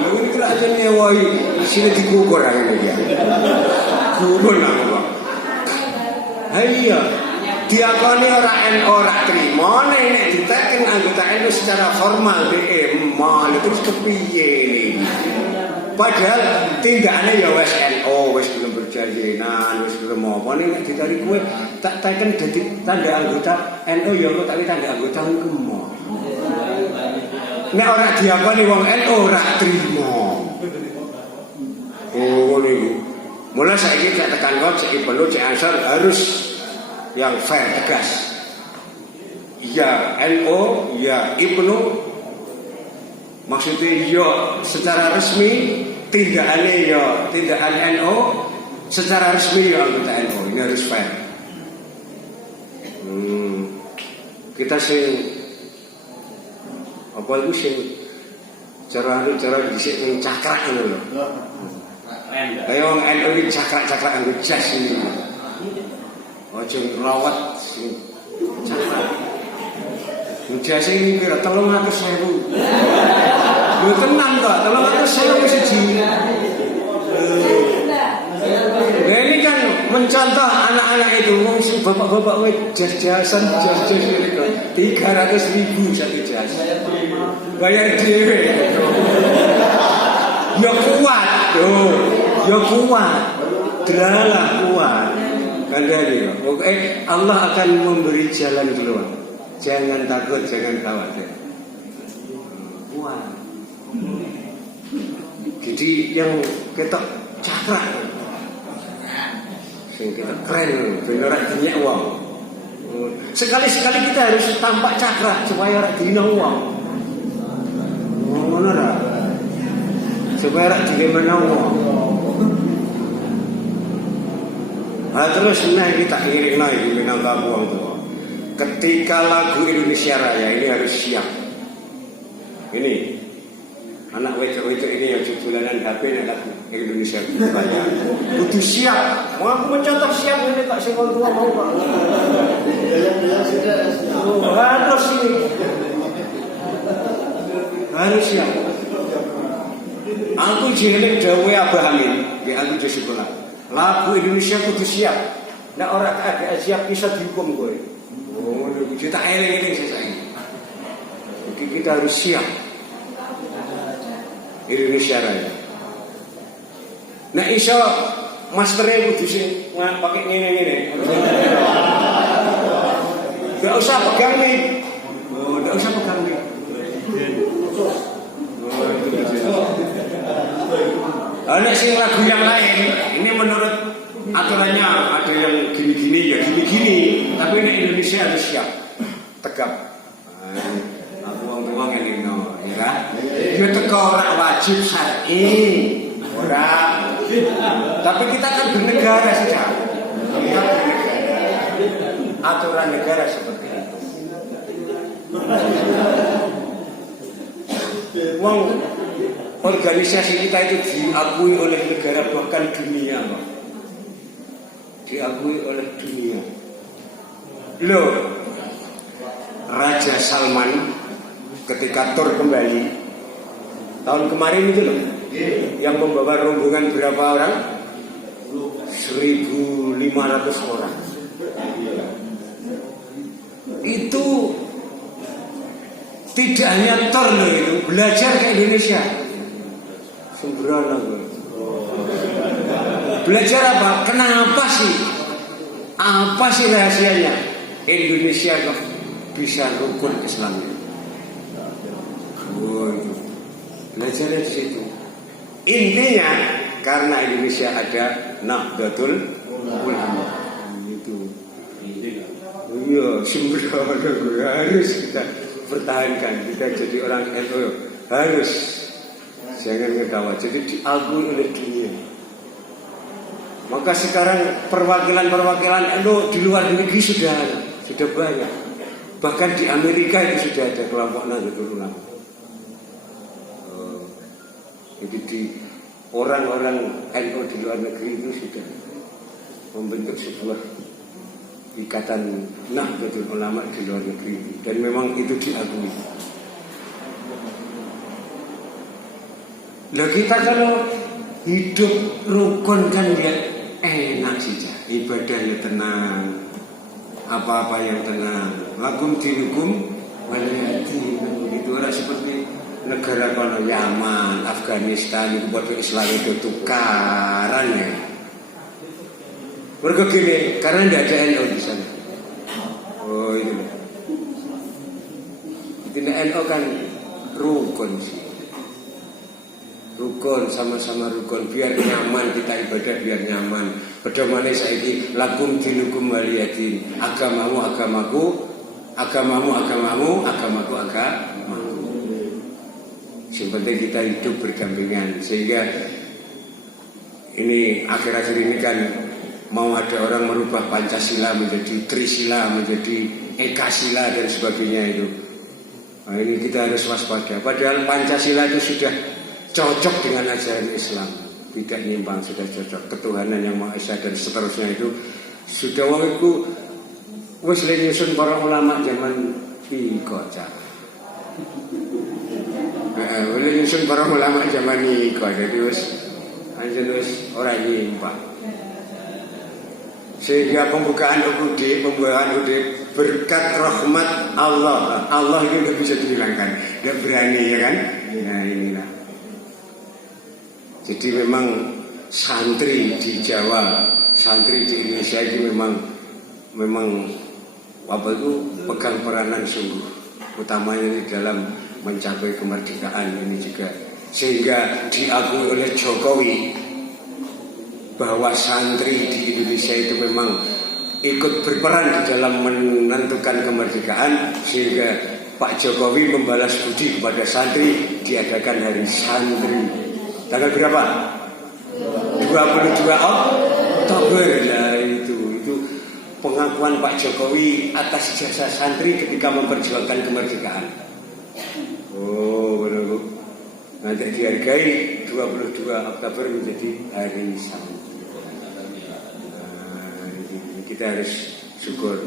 lho iki lak ajeng nyewohi sine dikukur ngene ya. Gumun aku, Pak. Iya. Diakoni ora NU ora trimo nek diteken anggota NU secara formal mal terus kepiye ini. Padahal tindakane ya wis NU wis belum berjalinan wis belum apa nek ditarik kowe tak teken dadi tanda anggota NU ya kok tak tanda anggota kemo. Nek ora diakoni wong NU ora trimo. Oh niku. Mulai saiki tak tekan kok saiki perlu cek ansor harus yang fair tegas. Ya NU, ya Ibnu, maksudnya ya secara resmi tindakannya ya tindakan NU, secara resmi ya anggota NU. Ini harus fair. Kita sing apa itu sing cara dhisik ning cakrak ngono lho. Kayak wong NU iki cakrak-cakrak anggo jas iki. Ojo ngelawat sing cakrak. Jas iki kira 300.000. Lho tenan kok 300.000 siji. Ini kan mencontoh anak-anak itu wong sing bapak-bapak wis jas-jasan jas iki 300.000 satu jas. Bayar dhewe. Ya kuat, ya kuat. Delalah kuat. Kandhani ya. Pokoknya Allah akan memberi jalan keluar. Jangan takut, jangan khawatir. Kuat. Jadi yang kita cakrak, yang kita keren, beneran banyak uang. Sekali-sekali kita harus tampak cakrak supaya orang dina uang. Mana dah? Supaya orang dina uang. Terus kita iring naik di Minangkabau tua. Ketika lagu Indonesia Raya ini harus siap. Ini anak wedok-wedok ini yang judulanan HP lagu Indonesia Raya. Kudu siap. Mau aku mencontoh siap ini tak sekol tua mau Pak. Harus ini. Harus siap. Aku jelek dawe Abah Amin. Ya aku jadi sekolah. Lagu Indonesia kudu siap. Nek ora agak siap bisa dihukum kowe. Oh, kudu tak eling-eling saiki. Kita harus siap. Indonesia Raya. Nek iso mastere kudu sing pakai ngene-ngene. Enggak usah pegang nih. Oh, enggak usah pegang nih. Nek sing lagu yang lain, ini menurut aturannya ada yang gini-gini ya gini-gini, tapi nek Indonesia harus siap, tegap. Aku wong-wong ngene no, ya. Yo teko ora wajib syar'i, ora. Tapi kita kan bernegara sudah. Kita bernegara. Aturan negara seperti itu. Wong organisasi kita itu diakui oleh negara bahkan dunia, Pak. Diakui oleh dunia. Loh, Raja Salman ketika tur kembali tahun kemarin itu loh, yang membawa rombongan berapa orang? 1.500 orang. Itu tidak hanya tur loh, itu belajar ke Indonesia. Sembrono. Belajar apa? Kenapa sih? Apa sih rahasianya Indonesia kok bisa rukun Islamnya? Belajarnya di situ. Intinya karena Indonesia ada Nahdlatul Ulama. Itu. Iya, sembrono harus kita pertahankan. Kita jadi orang NU harus. Jangan ketawa, jadi diakui oleh dunia. Maka sekarang perwakilan-perwakilan NU di luar negeri sudah sudah banyak. Bahkan di Amerika itu sudah ada kelompok Nahdlatul Ulama. Jadi di orang-orang NU di luar negeri itu sudah membentuk sebuah ikatan Nahdlatul Ulama di luar negeri, dan memang itu diakui. Nah, kita kalau hidup rukun kan ya enak saja, ibadahnya tenang, apa-apa yang tenang. Lakum dinukum waliyadin. Itu orang seperti negara kono Yaman, Afghanistan itu buat Islam itu tukaran ya. Mereka gini, karena tidak ada NU di sana. Oh itu. Tidak NU kan rukun sih. Rukun, sama-sama rukun, biar nyaman kita ibadah, biar nyaman. Pedomane saiki lakum dinukum waliyadin. Agamamu agamaku, agamamu agamamu, agamaku agamaku. Yang penting kita hidup berdampingan. Sehingga ini akhir-akhir ini kan mau ada orang merubah Pancasila menjadi Trisila, menjadi Ekasila dan sebagainya itu. Nah, ini kita harus waspada. Padahal Pancasila itu sudah cocok dengan ajaran Islam, tidak nyimpang, sudah cocok. Ketuhanan yang Maha Esa dan seterusnya itu sudah wong iku wis nyusun para ulama zaman pikoca. Wis nyusun para ulama zaman niko, jadi wis anjen wis ora nyimpang. Sehingga pembukaan UUD berkat rahmat Allah. Allah itu tidak bisa dihilangkan, tidak berani ya kan? Nah inilah. Jadi memang santri di Jawa, santri di Indonesia itu memang apa itu pegang peranan sungguh, utamanya di dalam mencapai kemerdekaan ini juga, sehingga diakui oleh Jokowi bahwa santri di Indonesia itu memang ikut berperan di dalam menentukan kemerdekaan, sehingga Pak Jokowi membalas budi kepada santri, diadakan hari santri. Tanggal berapa? 22 Oktober. Nah, itu pengakuan Pak Jokowi atas jasa santri ketika memperjuangkan kemerdekaan. Oh, benar Bu. Nanti dihargai 22 Oktober menjadi hari santri. Nah, kita harus syukur.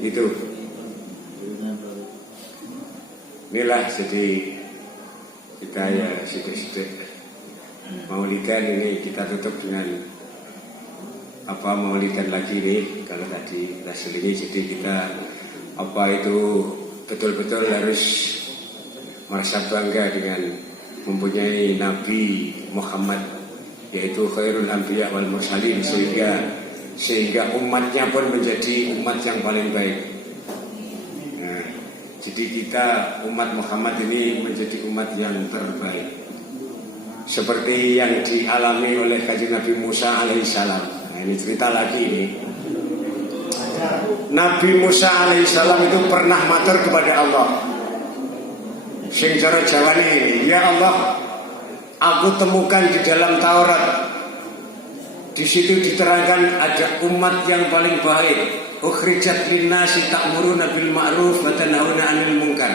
Itu. Inilah jadi kita ya sidik-sidik Maulidan ini kita tutup dengan Maulidan lagi nih. Kalau tadi hasil ini, jadi kita itu betul-betul harus merasa bangga dengan mempunyai Nabi Muhammad, yaitu khairul anbiya wal mursalin, sehingga umatnya pun menjadi umat yang paling baik. Jadi kita umat Muhammad ini menjadi umat yang terbaik, seperti yang dialami oleh Kanjeng Nabi Musa alaihissalam. Nah, ini cerita lagi ini. Nabi Musa alaihissalam itu pernah matur kepada Allah. Sing cara Jawa ini, ya Allah, aku temukan di dalam Taurat, di situ diterangkan ada umat yang paling baik. Ukhrijat linnasi ta'muruna bil ma'ruf wa tanhauna 'anil munkar.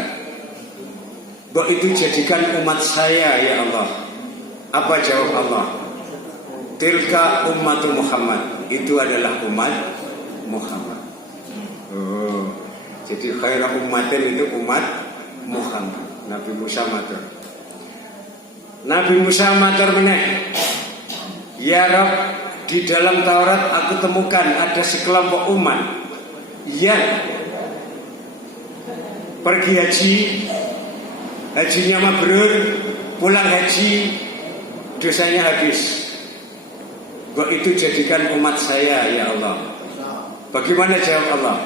Bahwa itu jadikan umat saya ya Allah. Apa jawab Allah? Tilka ummatu Muhammad. Itu adalah umat Muhammad. Oh, jadi khairu ummatin itu umat Muhammad. Nabi Musa matur. Nabi Musa matur meneh. Ya Rabb, di dalam Taurat aku temukan ada sekelompok umat yang pergi haji, hajinya mabrur, pulang haji, dosanya habis. Kok itu jadikan umat saya ya Allah. Bagaimana jawab Allah?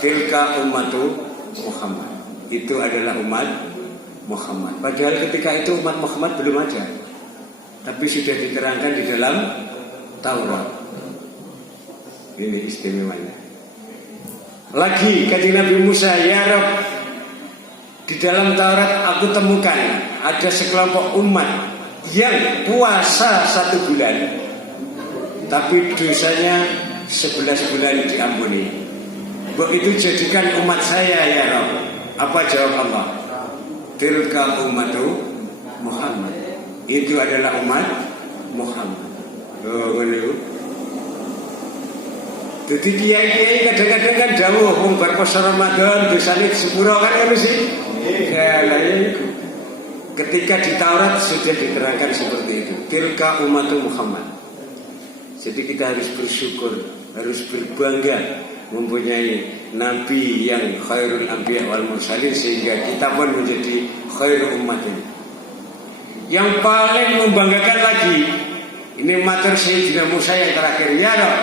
Tilka ummatu Muhammad. Itu adalah umat Muhammad. Padahal ketika itu umat Muhammad belum ada, tapi sudah diterangkan di dalam Taurat. Ini istimewanya. Lagi Kanjeng Nabi Musa, ya Rabb, di dalam Taurat aku temukan ada sekelompok umat yang puasa 1 bulan, tapi dosanya 11 bulan diampuni. Mbok itu jadikan umat saya ya Rabb. Apa jawab Allah? Tilka ummatu Muhammad. Itu adalah umat Muhammad. Oh, ngono. Jadi kiai-kiai kadang-kadang kan dawuh wong bar poso Ramadan dosane sepuro kan ngono sih. Ya, ketika di Taurat sudah diterangkan seperti itu. Tilka ummatu Muhammad. Jadi kita harus bersyukur, harus berbangga mempunyai nabi yang khairul anbiya wal mursalin, sehingga kita pun menjadi khairul ummatin. Yang paling membanggakan lagi, ini matur Sayyidina Musa yang terakhir, ya Rabb,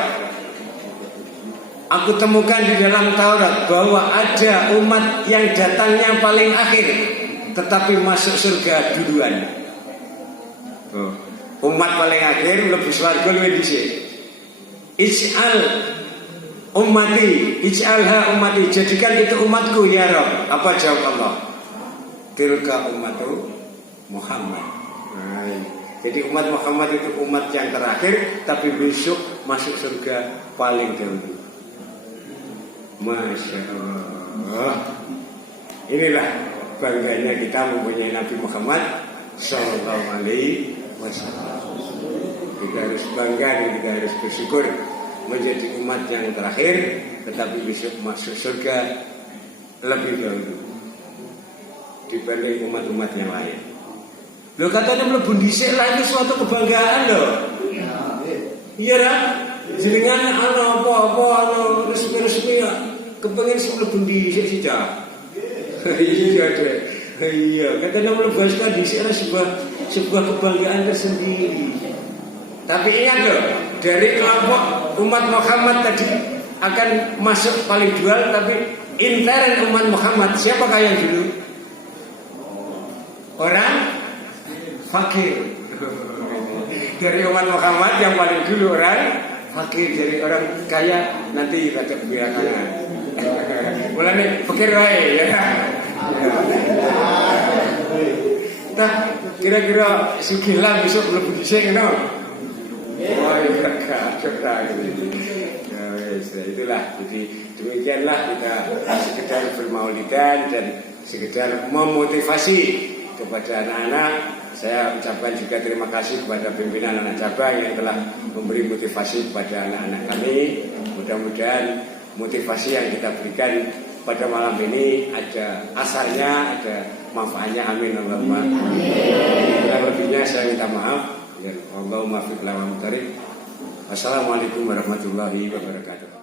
aku temukan di dalam Taurat bahwa ada umat yang datangnya paling akhir tetapi masuk surga duluan. Umat paling akhir lebih swarga luwih dhisik. Ij'al ummati, ij'alha ummati, jadikan itu umatku ya Rabb. Apa jawab Allah? Tilka ummatu Muhammad. Nah, jadi umat Muhammad itu umat yang terakhir, tapi besok masuk surga paling dahulu. Masya Allah. Inilah bangganya kita mempunyai Nabi Muhammad Sallallahu Alaihi Wasallam. Kita harus bangga dan kita harus bersyukur menjadi umat yang terakhir, tetapi besok masuk surga lebih dahulu dibanding umat-umat yang lain. Loh, katanya mlebu dhisik lah, itu suatu kebanggaan loh. Iya kan? Jenengan ana apa-apa ana resmi-resmi ya kepengin mlebu dhisik sih dah. Iya deh. Iya, katanya mlebu dhisik adalah sebuah kebanggaan tersendiri. Tapi ingat loh, dari kelompok umat Muhammad tadi akan masuk paling dual, tapi intern umat Muhammad siapakah yang dulu? Orang fakir. Dari umat Muhammad yang paling dulu orang fakir, dari orang kaya nanti rada belakangan. Mulane fakir wae ya. Nah, kira-kira sugih lah besok mlebu dhisik ngono. Oh iya, kacau gitu. Ya wes, itulah. Jadi demikianlah kita sekedar bermaulidan dan sekedar memotivasi kepada anak-anak. Saya ucapkan juga terima kasih kepada pimpinan anak cabang yang telah memberi motivasi kepada anak-anak kami. Mudah-mudahan motivasi yang kita berikan pada malam ini ada asarnya, ada manfaatnya. Amin Allahumma. Kurang lebihnya saya minta maaf. Allahumma fiqh lawam tarik. Assalamualaikum warahmatullahi wabarakatuh.